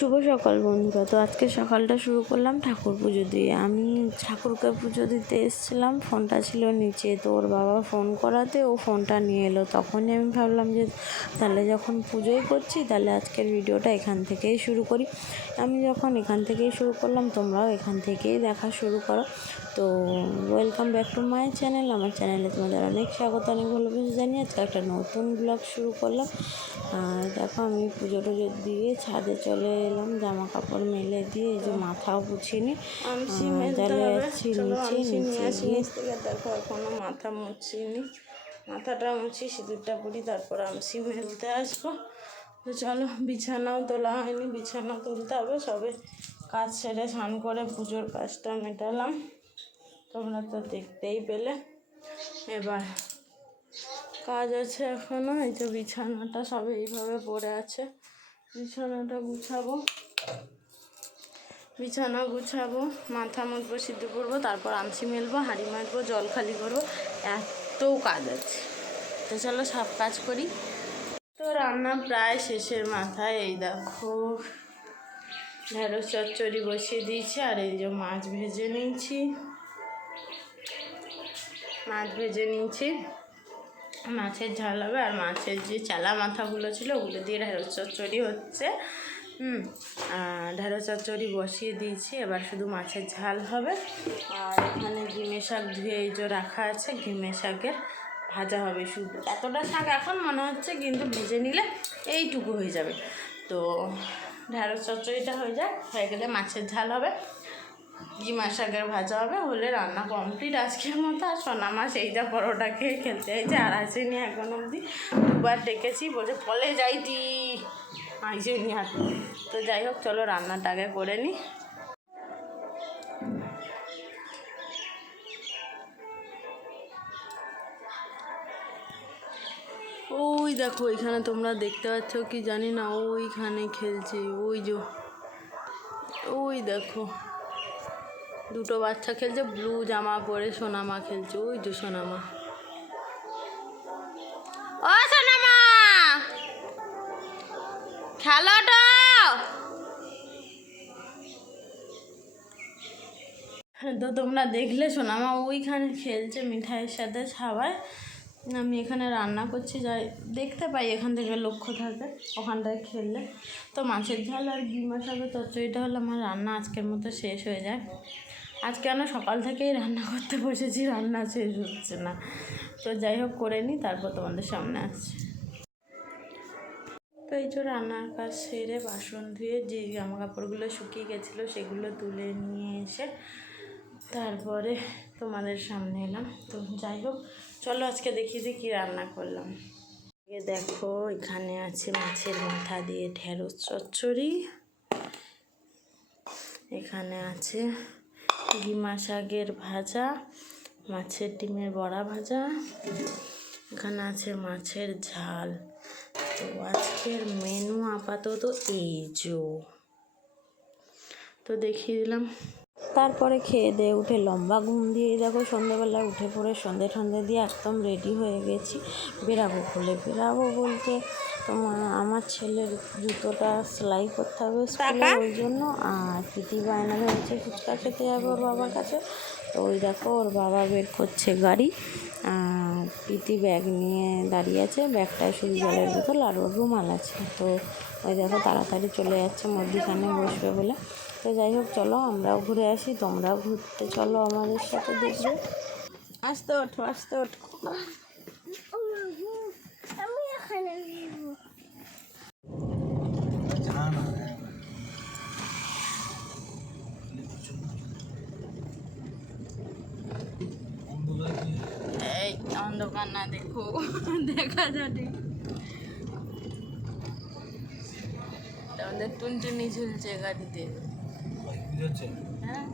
শুভ সকাল বন্ধুরা। তো আজকে সকালটা শুরু করলাম ঠাকুর পুজো দিয়ে। আমি ঠাকুরকে পুজো দিতে এসেছিলাম, ফোনটা ছিল নিচে, তো ওর বাবা ফোন করাতে ও ফোনটা নিয়ে এলো। তখনই আমি ভাবলাম যে তাহলে যখন পুজোই করছি তাহলে আজকের ভিডিওটা এখান থেকেই শুরু করি। আমি যখন এখান থেকেই শুরু করলাম, তোমরাও এখান থেকেই দেখা শুরু করো। তো welcome back to my channel. আমার চ্যানেলে তোমাদের অনেক স্বাগত, অনেক ভালোবেসে জানি। আজকে একটা নতুন ব্লগ শুরু করলাম। আর দেখো আমি পুজো টুজো দিয়ে ছাদে চলে এলাম, জামা কাপড় মেলে দিয়ে। এই যে মাথাও পুছিনি, চলে যাচ্ছি নিচে। দেখো এখনো মাথা মুছিনি, মাথাটা মুছি, সিঁদুরটা পরি, তারপর আমসি মেলতে আসবো। তো চলো, বিছানাও তোলা হয়নি, বিছানা তুলতে হবে। সবে কাজ সেরে স্নান করে পুজোর কাজটা মেটালাম, তোমরা তো দেখতেই পেলে। এবার কাজ আছে এখনো। এই যে বিছানাটা সবে এইভাবে পড়ে আছে, বিছানাটা গুছাবো, বিছানা গুছাবো, মাথা মুছবো, সিঁদুর পরবো, তারপর আমসি মেলবো, হাঁড়ি মাজবো, জল খালি করবো, এত কাজ আছে। তো চলো সব কাজ করি। তো রান্না প্রায় শেষের মাথায়। এই দেখো ঢেঁড়স চচ্চড়ি বসিয়ে দিয়েছি, আর এই যে মাছ ভেজে নিয়েছি, মাছের ঝাল হবে। আর মাছের যে চালা মাথাগুলো ছিল ওগুলো দিয়ে ঢেঁড়স চচ্চড়ি হচ্ছে। ঢেঁড়স চচ্চড়ি বসিয়ে দিয়েছি, এবার শুধু মাছের ঝাল হবে। আর এখানে ঘিমে শাক ধুয়ে এই যে রাখা আছে, ঘিমে শাকের ভাজা হবে শুধু। এতটা শাক এখন মনে হচ্ছে, কিন্তু ভেজে নিলে এইটুকু হয়ে যাবে। তো ঢেঁড়স চচ্চড়িটা হয়ে গেলে মাছের ঝাল হবে, ঘিমা শাকের ভাজা হবে, হলে রান্না কমপ্লিট আজকের মতো। আর সোনা মাছ এই যা পরোটা খেয়ে খেলতে চাইছে, আর আসেনি এখন অবধি। দুবার ডেকেছি, বলছে ফলে যাইতি, আইসেনি আর। তো যাই হোক, চলো রান্নাটা আগে করে নিই। ওই দেখো এখানে তোমরা দেখতে পাচ্ছ কি জানি না, ওইখানে খেলছে, ওই দেখো দুটো বাচ্চা খেলছে, ব্লু জামা পরে সোনামা খেলছে। ওই যে সোনামা, ও সোনামা খেলোটা। তো তোমরা দেখলে সোনামা ওইখানে খেলছে মিঠাইয়ের সাথে ছাওয়ায়। আমি এখানে রান্না করছি, যাই দেখতে পাই এখান থেকে লক্ষ্য থাকে, ওখানটায় খেললে। তো মাছের ঝাল আর ঘিমা শাকের চচ্চড়িটা হলে আমার রান্না আজকের মতো শেষ হয়ে যায়। আজকে আমরা সকাল থেকেই রান্না করতে বসেছি, রান্না শেষ হচ্ছে না। তো যাই হোক, করে নিই, তারপর তোমাদের সামনে আসছি। তো এই যে রান্নার কাজ সেরে বাসন ধুয়ে যে জামা কাপড়গুলো শুকিয়ে গেছিলো সেগুলো তুলে নিয়ে এসে তারপরে তোমাদের সামনে এলাম। তো যাই হোক, চলো আজকে দেখিয়ে দিই কী রান্না করলাম। দেখো এখানে আছে মাছের মাথা দিয়ে ঢেঁড়স চচ্চড়ি, এখানে আছে ঘিমা শাকের ভাজা, মাছের ডিমের বড়া ভাজা, এখানে আছে মাছের ঝাল। তো আজকের মেনু আপাতত এই তো দেখিয়ে দিলাম। তারপরে খেয়ে দিয়ে উঠে লম্বা ঘুম দিয়ে দেখো সন্ধ্যেবেলা উঠে পড়ে সন্ধে দিয়ে একদম রেডি হয়ে গেছি, বেরাবো বলতে তোমার আমার ছেলের জুতোটা সেলাই করতে হবে স্কুলে, ওই জন্য। আর প্রীতি বায়না ধরেছে ফুচকা খেতে যাবে ওর বাবার কাছে। তো ওই দেখো ওর বাবা বের করছে গাড়ি, প্রীতি ব্যাগ নিয়ে দাঁড়িয়ে আছে, ব্যাগটায় শুধু জলের বোতল আর ওর রুমাল আছে। তো ওই দেখো তাড়াতাড়ি চলে যাচ্ছে মধ্যিখানে বসবে বলে। তো যাই হোক, চলো আমরাও ঘুরে আসি, তোমরাও ঘুরতে চলো আমাদের সাথে, দেখবে। আসতে ওঠো। আমি এখানে এই অন্ধকার না, দেখো দেখা যাবে আমাদের টুনটুনি ঝুলছে গাড়িতে। হ্যাঁ,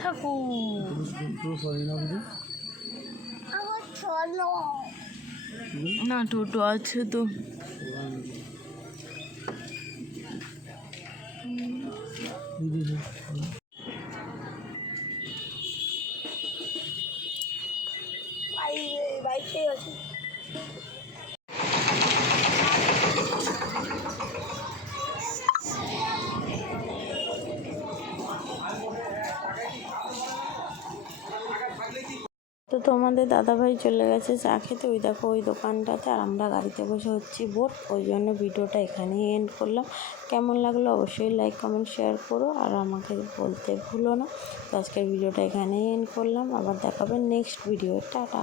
ঠাকুর না টোটো আছে তো। তো তোমাদের দাদাভাই চলে গেছে চা খেতে, ওই দেখো ওই দোকানটাতে, আর আমরা গাড়িতে বসে হচ্ছি বোর। ওই জন্য ভিডিওটা এখানেই এন্ড করলাম। কেমন লাগলো অবশ্যই লাইক কমেন্ট শেয়ার করো, আর আমাকে বলতে ভুলো না। তো আজকের ভিডিওটা এখানেই এন্ড করলাম, আবার দেখাবেন নেক্সট ভিডিও। টাটা।